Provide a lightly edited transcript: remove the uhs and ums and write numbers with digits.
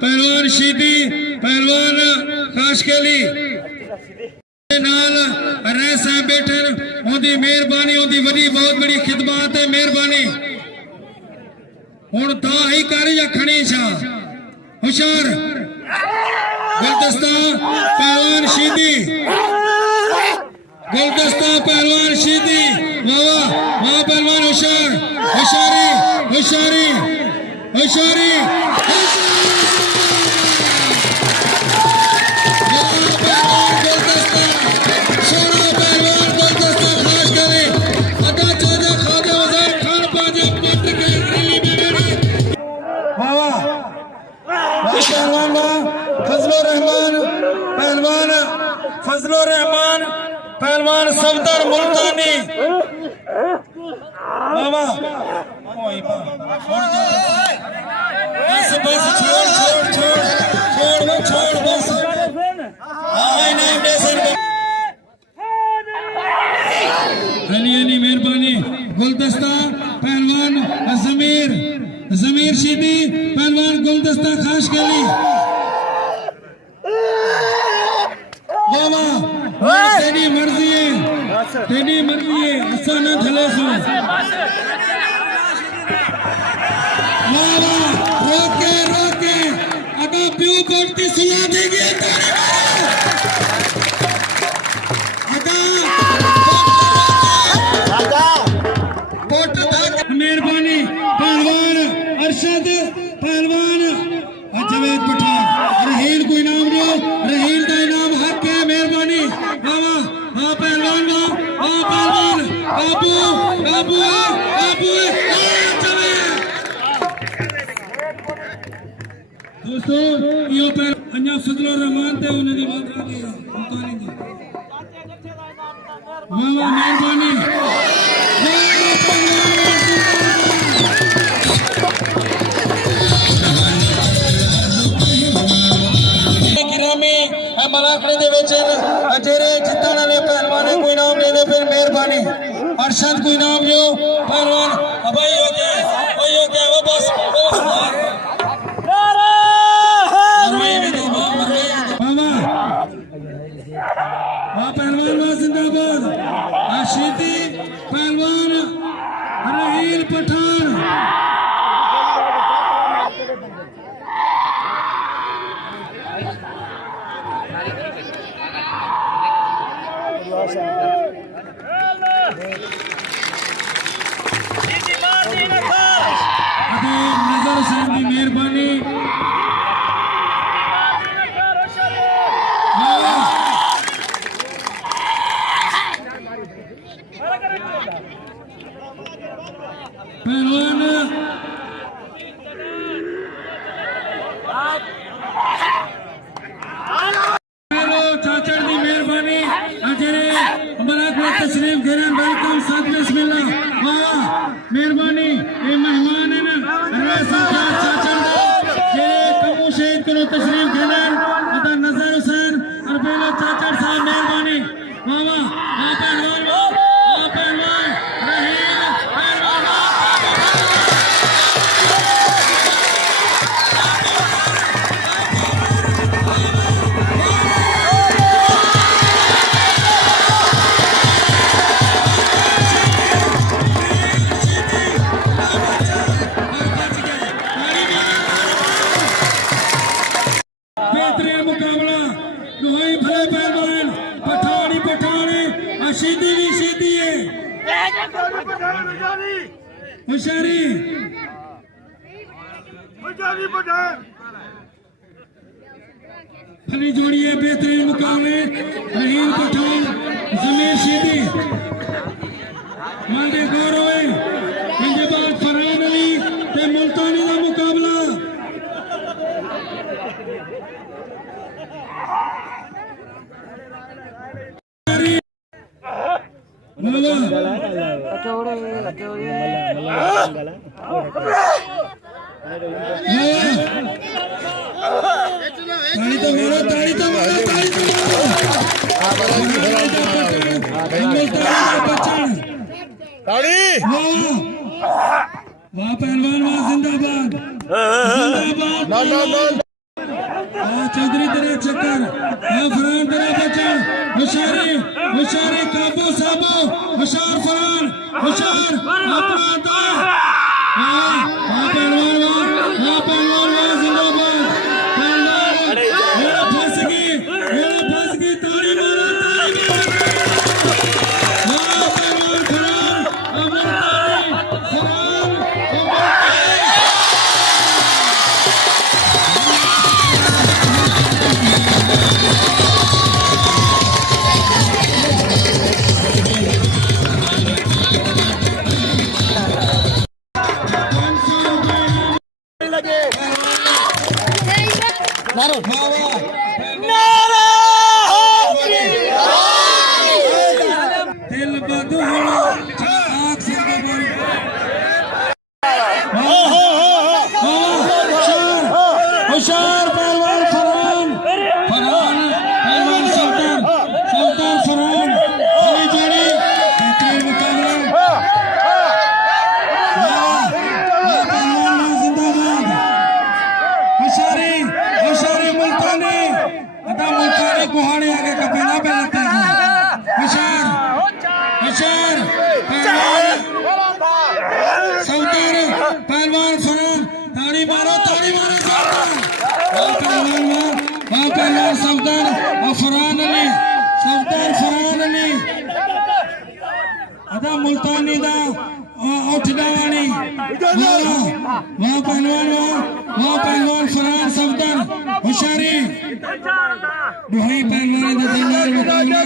पहलवान शीदी पहलवान खाशकेली नाल रह साहब बैठे उनकी मेहरबानी उनकी बड़ी बहुत बड़ी खिदमत है मेहरबानी हुण ता ही कर या खड़ी छा होशियार गुलदस्ता पहलवान शीदी गुलदस्ता पहलवान शीदी वाह वाह पहलवान होशियार होशियारी होशियारी होशियारी फजलुर्रहमान पहलवान सफदर मुल्तानी बाबा बस बस छोड़ छोड़ छोड़ छोड़ छोड़ बस अली अली मेहरबानी गुलदस्ता पहलवान जमीर जमीर शीदी पहलवान गुलदस्ता खाशकेली तेरी मर्जी है ऐसा ना खलासो रोके रोके अगर प्यू बढ़ती सुना देगी मेहरबानी पहलवान अरशद पहलवान जवेद पठान रहील को इनाम दो रहील का इनाम हक है मेहरबानी हाँ पहलवान पहलवान बाबू बाबू बाबू दोस्तों यो अन्या फजलुर्रहमान थे उन्हें बात आ गई मेहरबानी जितने वाले पहलवान को इनाम ले दे फिर मेहरबानी अरशद को इनाम दो पहलवान भाई हो गया वो बस पहलवान जिंदाबाद आशीती पहलवान रहील पठान नजर हुसैन की मेहरबानी पहलवान चाचड़ की मेहरबानी हमारा तशरीफ घेरन वेलकम साथ बिस्मिल्लाह वाह मेहरबानी ये मेहमान है ना चाचड़ जे कमू शहीद करो तशरीफ घेरन अदा नजर हुसैन और बेलो चाचड़ साहब मेहरबानी वाह वाह पहलवान पहलवान रहील शीदी भी शीदी है होशियारी फली जोड़ी है बेहतरीन मुकाबले रहील पठान जमीर शीदी मांगे गौरव है इनके बाद फरहान अली ते मुल्तानी का मुकाबला वाह पहलवान वाह जिंदाबाद जिंदाबाद। चौधरी तेरा चक्कर फरहान तेरा बचा होशियारी होशियारी काबू साबू होशियार फरहान होशियार अपना पहलवान जिंदाबाद पहलवान मेरा फंस गई ताली मारो पहलवान फरहान अमर मारो दिल बदू आँख से होशियार पहलवान फरहान पहलवान सल्तान फरहान अली जोड़ी बेहतरीन मुकाबला पहलवान जिंदाबाद होशियारी मुल्तानी कुहाड़ी आगे का पहना पे लगता है होशियार सल्तान पहलवान फरहान ताड़ी मारो पहलवान सल्तान और फरहान अली अदा मुल्तानी दा उठदावानी वहाँ पहलवान फरहान सल्तान होशियारी दुहाई पहलवान दा दिलदार मुकाबला